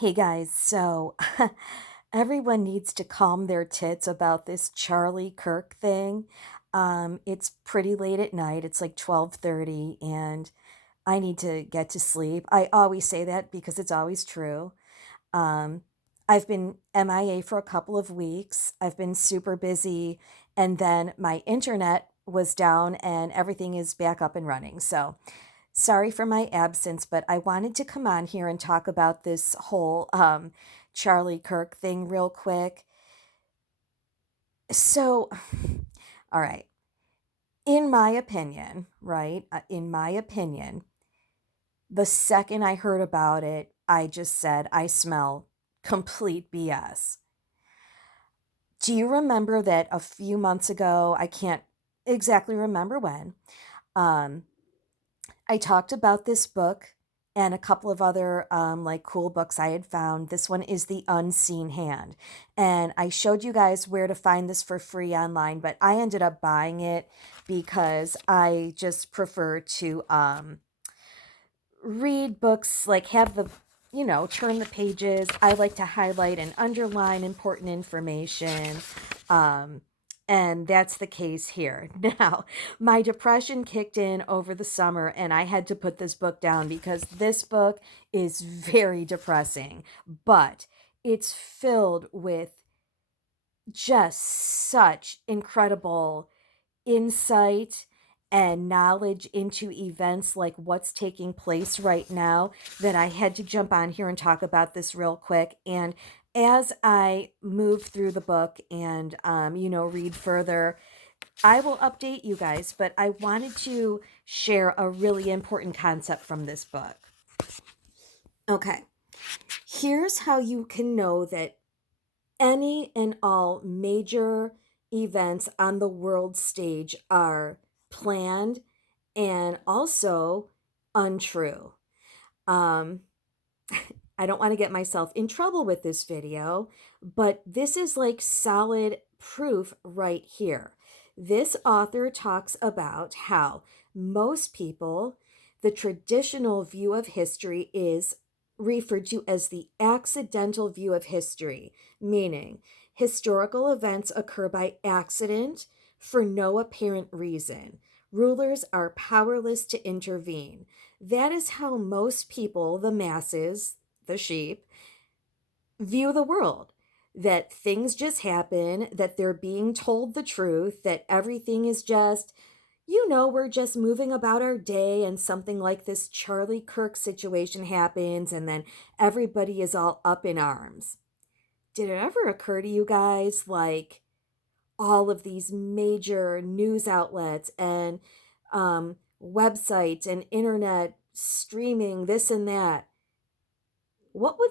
Hey guys, so everyone needs to calm their tits about this Charlie Kirk thing. It's pretty late at night. It's like 12:30 and I need to get to sleep. I always say that because it's always true. Um, I've been MIA for a couple of weeks. I've been super busy and then my internet was down and everything is back up and running. So, sorry for my absence, but I wanted to come on here and talk about this whole Charlie Kirk thing real quick. So, all right. In my opinion, right? In my opinion, the second I heard about it, I just said, I smell complete BS. Do you remember that a few months ago? I can't exactly remember when. Um, I talked about this book and a couple of other like cool books I had found. This one is The Unseen Hand. And I showed you guys where to find this for free online, but I ended up buying it because I just prefer to read books, like have the, turn the pages. I like to highlight and underline important information. Um, and that's the case here. Now, my depression kicked in over the summer, and I had to put this book down because this book is very depressing, but it's filled with just such incredible insight and knowledge into events like what's taking place right now that I had to jump on here and talk about this real quick. And as I move through the book and, read further, I will update you guys, but I wanted to share a really important concept from this book. Okay, here's how you can know that any and all major events on the world stage are planned and also untrue. Um, I don't want to get myself in trouble with this video, but this is like solid proof right here. This author talks about how most people, the traditional view of history is referred to as the accidental view of history, meaning historical events occur by accident for no apparent reason. Rulers are powerless to intervene. That is how most people, the masses, the sheep, view the world. That things just happen, that they're being told the truth, that everything is just, we're just moving about our day and something like this Charlie Kirk situation happens and then everybody is all up in arms. Did it ever occur to you guys, like, all of these major news outlets and websites and internet streaming, this and that, what would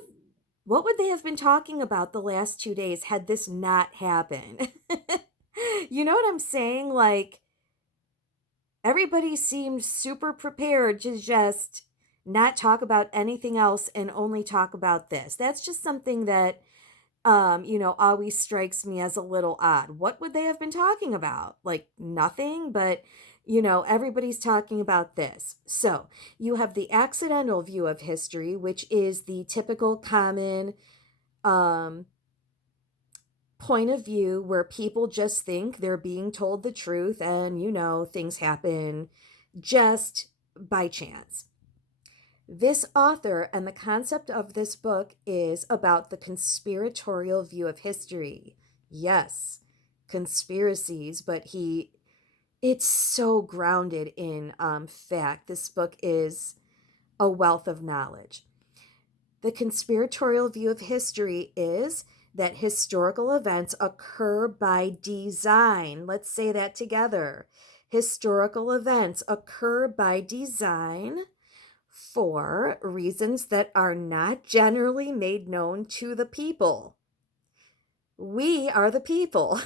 what would they have been talking about the last 2 days had this not happened? You know what I'm saying? Like, everybody seemed super prepared to just not talk about anything else and only talk about this. That's just something that always strikes me as a little odd. What would they have been talking about? Like nothing, but everybody's talking about this. So you have the accidental view of history, which is the typical common um, point of view where people just think they're being told the truth and, things happen just by chance. This author and the concept of this book is about the conspiratorial view of history. Yes, conspiracies, but it's so grounded in fact. This book is a wealth of knowledge. The conspiratorial view of history is that historical events occur by design. Let's say that together. Historical events occur by design for reasons that are not generally made known to the people. We are the people.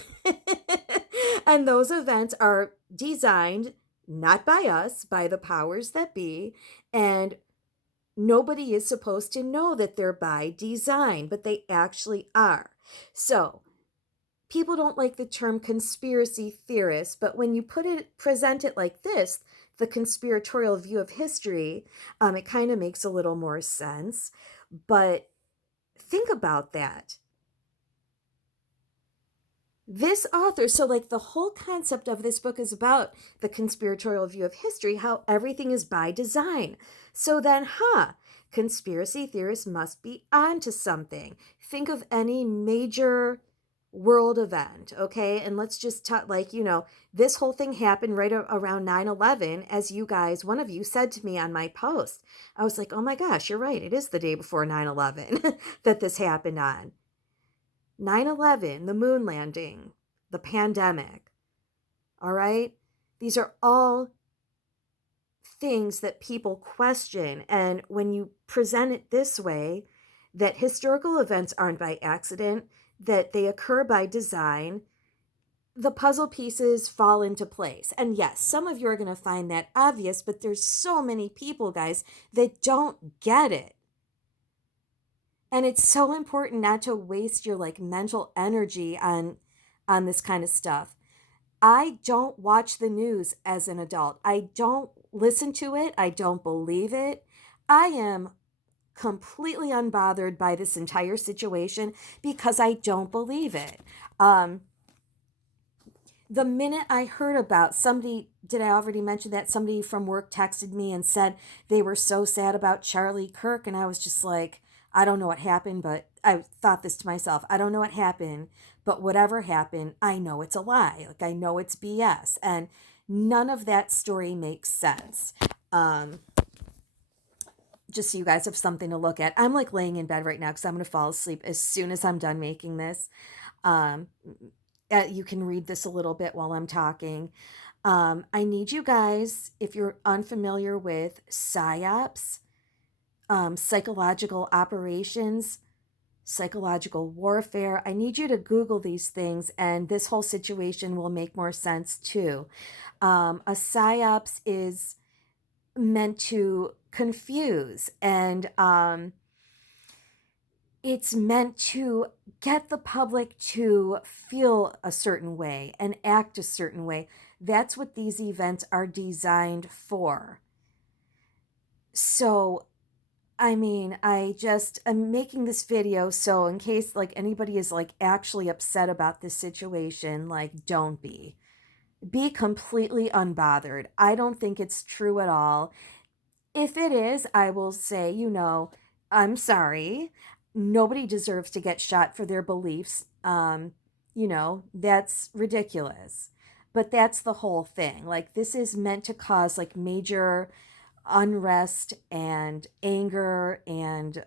And those events are designed not by us, by the powers that be, and nobody is supposed to know that they're by design, but they actually are. So, people don't like the term conspiracy theorist, but when you present it like this, the conspiratorial view of history, it kind of makes a little more sense. But Think about that. This author, so like the whole concept of this book is about the conspiratorial view of history, how everything is by design. So then, conspiracy theorists must be onto something. Think of any major world event, okay? And let's just talk, like, this whole thing happened right around 9/11, as you guys, one of you said to me on my post. I was like, oh my gosh, you're right. It is the day before 9/11 that this happened on. 9/11, the moon landing, the pandemic. All right? These are all things that people question. And when you present it this way, that historical events aren't by accident, that they occur by design, the puzzle pieces fall into place. And yes, some of you are going to find that obvious, but there's so many people, guys, that don't get it. And it's so important not to waste your like mental energy on this kind of stuff. I don't watch the news as an adult. I don't listen to it. I don't believe it. I am completely unbothered by this entire situation because I don't believe it. Um, the minute I heard about somebody, did I already mention that somebody from work texted me and said they were so sad about Charlie Kirk? And I was just like, I don't know what happened, but I thought this to myself. I don't know what happened, but whatever happened, I know it's a lie. Like, I know it's BS. And none of that story makes sense. Um, just so you guys have something to look at. I'm like laying in bed right now because I'm going to fall asleep as soon as I'm done making this. Um, you can read this a little bit while I'm talking. I need you guys, if you're unfamiliar with PSYOPs, psychological operations, psychological warfare, I need you to Google these things, and this whole situation will make more sense too. A PSYOPs is meant to confuse, and it's meant to get the public to feel a certain way and act a certain way. That's what these events are designed for. So, I mean, I'm making this video so in case like anybody is like actually upset about this situation, like don't be. Be completely unbothered. I don't think it's true at all. If it is, I will say, I'm sorry. Nobody deserves to get shot for their beliefs. That's ridiculous. But that's the whole thing. Like, this is meant to cause like major unrest and anger and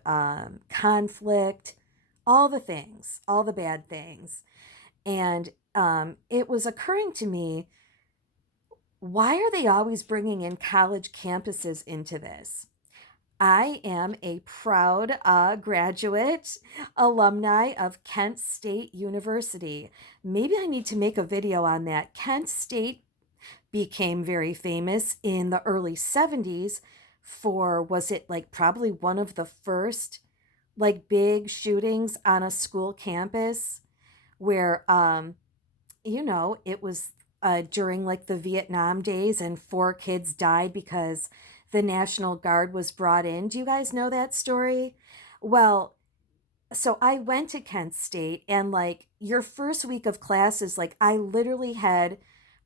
conflict, all the things, all the bad things. And it was occurring to me, why are they always bringing in college campuses into this? I am a proud graduate, alumni of Kent State University. Maybe I need to make a video on that. Kent State became very famous in the early 70s for, was it like probably one of the first like big shootings on a school campus where it was during like the Vietnam days, and 4 kids died because the National Guard was brought in. Do you guys know that story? Well, so I went to Kent State, and like your first week of classes, like I literally had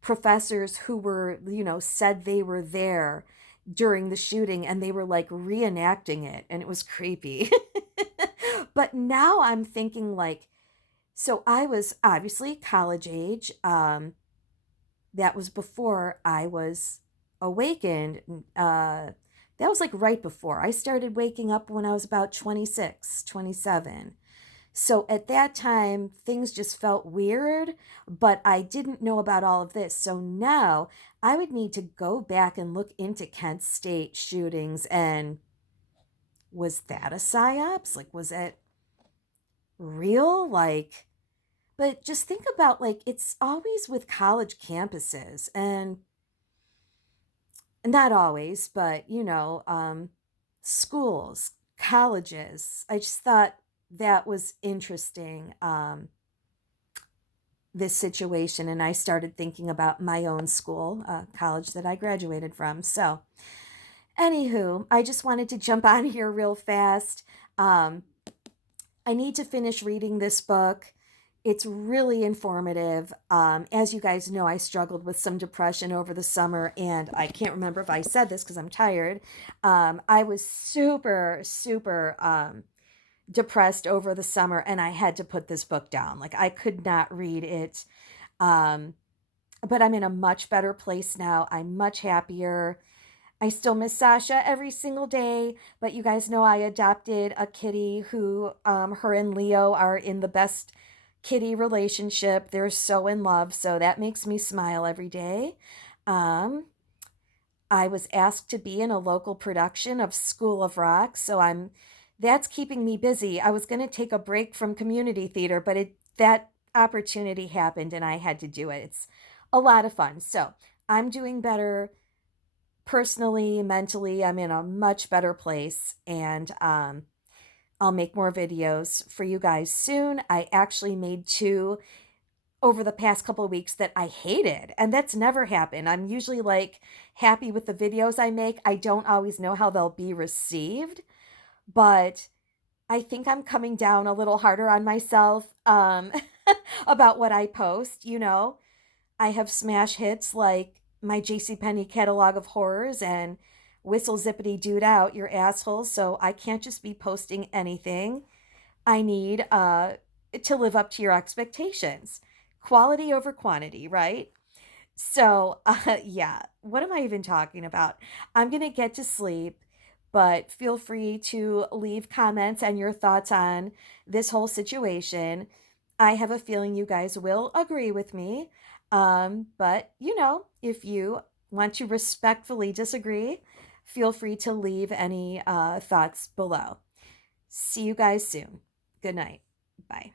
professors who were, said they were there during the shooting, and they were like reenacting it, and it was creepy. But now I'm thinking like, so I was obviously college age. That was before I was awakened. That was like right before. I started waking up when I was about 26, 27. So at that time, things just felt weird, but I didn't know about all of this. So now I would need to go back and look into Kent State shootings. And was that a psyops? Like, was it real? Like, but just think about like, it's always with college campuses, and not always, but schools, colleges. I just thought that was interesting, this situation. And I started thinking about my own school, college that I graduated from. So, anywho, I just wanted to jump on here real fast. Um, I need to finish reading this book. It's really informative. As you guys know, I struggled with some depression over the summer, and I can't remember if I said this because I'm tired. I was super, super depressed over the summer, and I had to put this book down. Like, I could not read it. Um, but I'm in a much better place now. I'm much happier. I still miss Sasha every single day, but you guys know I adopted a kitty who, her and Leo are in the best kitty relationship. They're so in love, so that makes me smile every day. Um, I was asked to be in a local production of School of Rock, so that's keeping me busy. I was going to take a break from community theater, but that opportunity happened and I had to do it. It's a lot of fun. So, I'm doing better personally, mentally. I'm in a much better place, and I'll make more videos for you guys soon. I actually made two over the past couple of weeks that I hated, and that's never happened. I'm usually like happy with the videos I make. I don't always know how they'll be received, but I think I'm coming down a little harder on myself about what I post, you know. I have smash hits like my JCPenney catalog of horrors and Whistle Zippity Dude Out, your assholes, so I can't just be posting anything. I need to live up to your expectations. Quality over quantity, right? So, yeah, what am I even talking about? I'm going to get to sleep, but feel free to leave comments and your thoughts on this whole situation. I have a feeling you guys will agree with me. But, if you want to respectfully disagree, feel free to leave any thoughts below. See you guys soon. Good night. Bye.